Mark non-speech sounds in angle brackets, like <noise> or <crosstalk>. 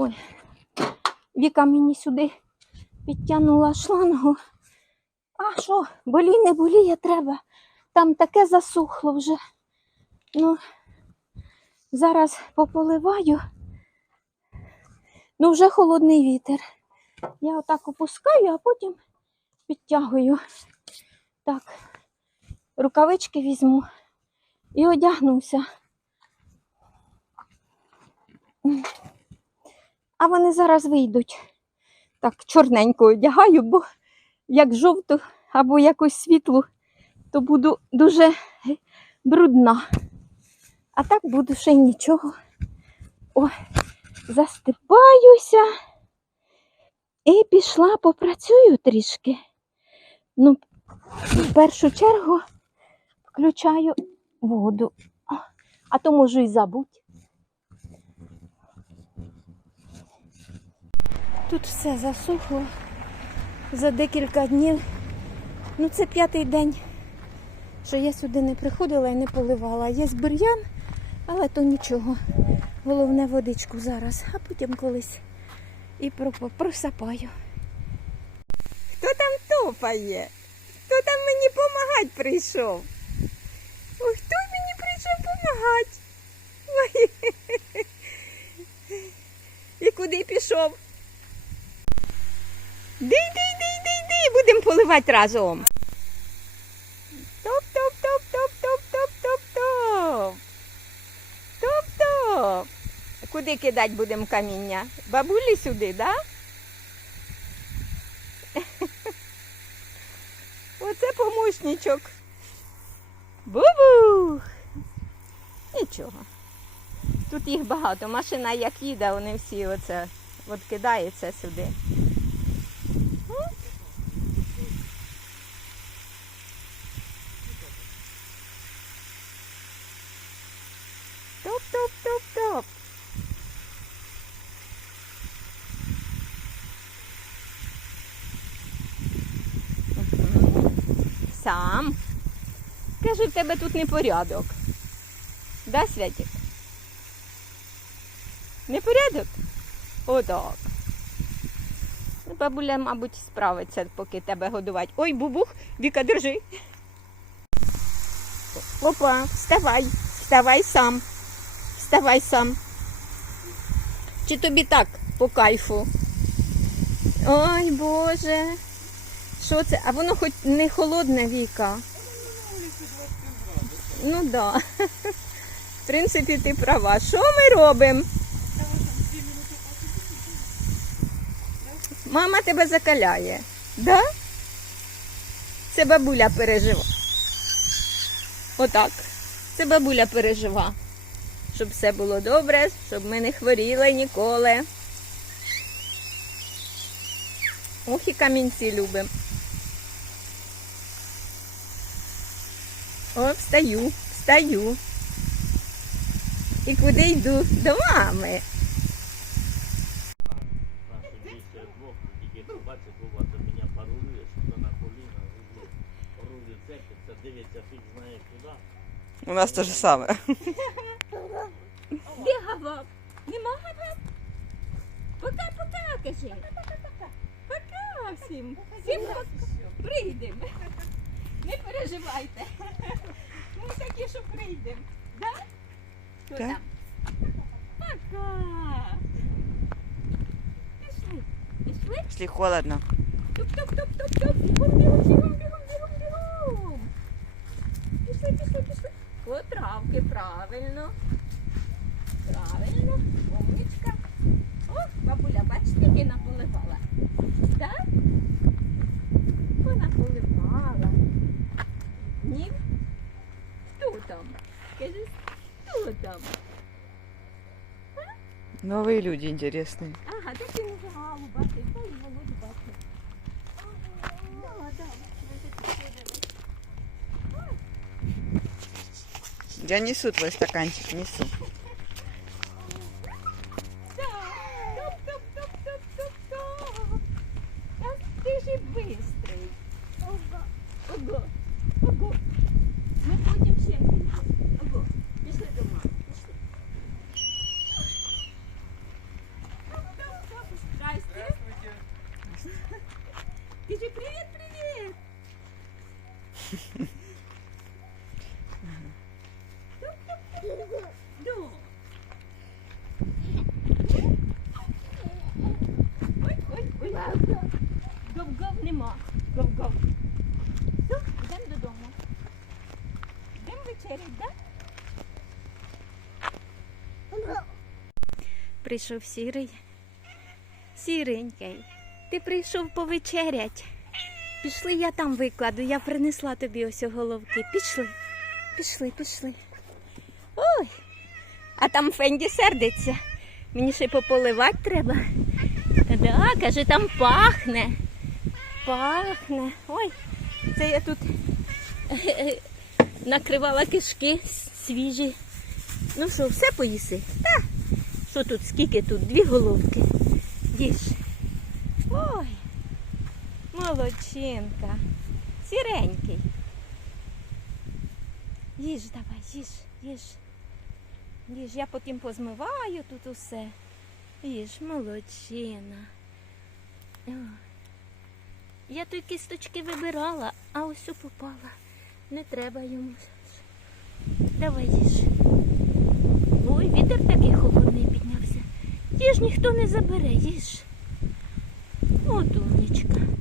Ой, Віка мені сюди підтягнула шлангу. А що, болі не боліє треба. Там таке засухло вже. Ну, зараз пополиваю. Ну, вже холодний вітер. Я отак опускаю, а потім підтягую. Так, рукавички візьму і одягнуся. А вони зараз вийдуть. Так, чорненько одягаю, бо як жовту або якусь світлу, то буду дуже брудна. А так буду ще й нічого. О, застипаюся і пішла попрацюю трішки. Ну, в першу чергу включаю воду, а то можу і забути. Тут все засухло за декілька днів. Ну, це п'ятий день, що я сюди не приходила і не поливала. Є бур'ян, але то нічого. Головне водичку зараз, а потім колись і просапаю. Хто там топає? Хто там мені помагати прийшов? Ой, хто мені прийшов помагати? Ой. <laughs> І куди пішов? Ди, ди, ди, ди, ди, будемо поливати разом. Топ, топ, топ, топ, топ, топ, топ, топ. Топ, топ. Куди кидати будемо каміння? Бабулі сюди, да? <laughs> Оце помощничок. Бубух. Нічого. Тут їх багато. Машина як їде, вони всі оце от кидаються сюди. Сам. Кажи, в тебе тут непорядок. Да, Святик? Непорядок? Отак. Ну, Бабуля, мабуть, справиться, поки тебе годувати. Ой, бубух, Віка, держи. Опа, вставай, вставай сам. Вставай сам. Чи тобі так по кайфу? Ой, Боже. Що це? А воно хоч не холодне Віка. Ну так. Да. В принципі, ти права. Що ми робимо? Мама тебе закаляє. Да? Це бабуля пережива. Отак. Це бабуля пережива. Щоб все було добре, щоб ми не хворіли ніколи. Ох і камінці любимо. О, встаю, встаю. І куди йду? До мами. У нас те же саме. Де гавак? Нема гавак? Пока-пока, кажи. Пока всім. Всім пока. Прийдемо. Не переживайте. Ми такі, що прийдемо. Да? Хто Так. там? Пока. Пішли. Пішли? Холодно. Туп-туп-туп-туп-туп. Бігом, бігом, бігом, бігом, бігом, бігом. Пішли, пішли, пішли. По травки, правильно. Правильно. Умничка. О, бабуля, бачите, яке наполивала. Так? Вона поливала. Ні? Хто там? Скажи, хто там? Новые люди интересные. Ага, так і називала, бачите, та і Володю бачите. Да, да. Ми тут приходили. Я несу твой стаканчик, несу. Топ, топ, топ, топ, топ, топ. Гов-гов нема. Гов-гов. Все, йдемо додому. Йдемо вечерять, так? Прийшов сірий. Сіренький. Ти прийшов повечерять. Пішли, я там викладу, я принесла тобі ось головки. Пішли, пішли, пішли. Ой, а там Фенді сердиться. Мені ще й пополивати треба. Да, каже, там пахне. Пахне. Ой, це я тут <laughs> накривала кишки свіжі. Ну що, все поїси? Та. Що тут, скільки тут? Дві головки. Їж. Ой, молодчинка. Сіренький. Їж давай, їж, їж. Їж, я потім позмиваю тут усе. Їж, молодчина. О. Я тут кісточки вибирала, а ось попала. Не треба йому. Давай їж. Ой, вітер такий холодний піднявся. Їж ніхто не забере, їж. От умнічка.